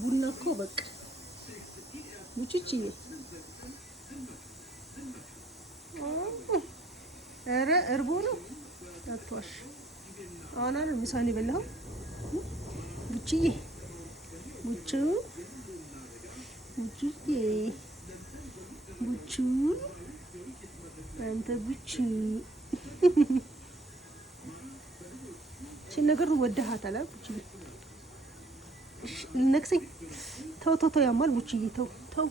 ቡና እኮ በቃ ሙጭጭዬ ኧረ እርቦ ነው አትዋሽ። አሁን አይደል ምሳን የበላኸው ቡችዬ ቡቹ ቡችዬ ቡቹ አንተ ቡቹ እሺ ነገር ወደሃታል ቡችዬ እሺ ልነክሰኝ ተው ተው ተው ያማል ቡችዬ ተው ተው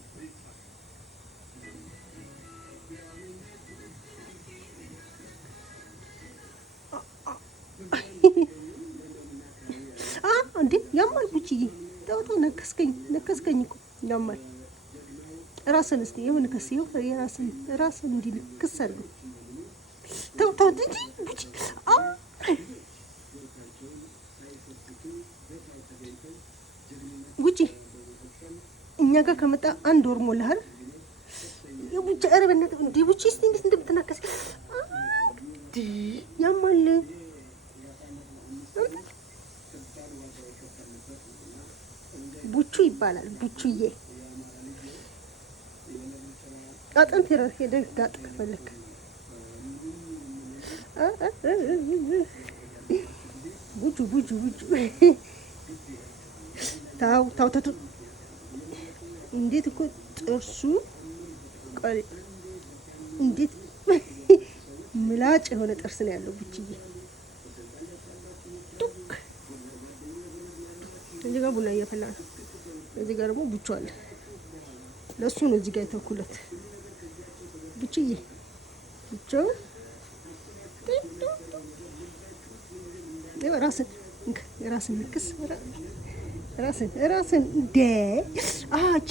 እንዴ ያማል ቡችዬ ተው ተው ነከስከኝ እኮ ያማል ራስን እስቲ የሆነ ከሲው ራስን እንዲ ልክስ አድርገው ተው ተው እንጂ ቡች ቡች እኛ ጋር ከመጣ አንድ ወር ሞላሃል የቡች አረበነት እንዲ ቡች እስቲ እንዴት እንደምትናከስ ያማል ቡቹ ይባላል ቡቹዬ አጥንት ሄደህ ጋጥ ከፈለክ ቡቹ ታው እንዴት እኮ ጥርሱ ቆይ እንዴት ምላጭ የሆነ ጥርስ ነው ያለው ቡችዬ ቱክ እዚህ ጋር ቡና እያፈላ ነው እዚህ ጋር ደግሞ ቡቹ አለ ለሱ ነው እዚህ ጋር የተኩለት ቡችዬ ቡቹ ራስን ንክስ ራስን እንደ አች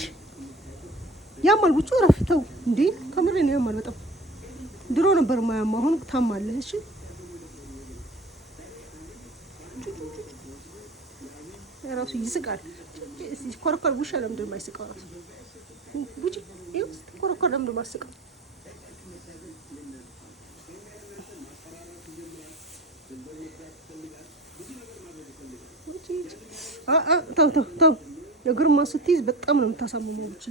ያማል ቡቹ ረፍተው እንዴ ከምሬ ነው ያማል በጣም ድሮ ነበር ማያማ አሁን ታማለህ እሺ ራሱ ይስቃል ኮረኮር ውሻ ለምንድን ነው የማይስቀው ራሱ ቡች ይኸው ኮረኮር ለምንድን ነው የማይስቀው ተው የግርማ ስትይዝ በጣም ነው የምታሳምመው ቡች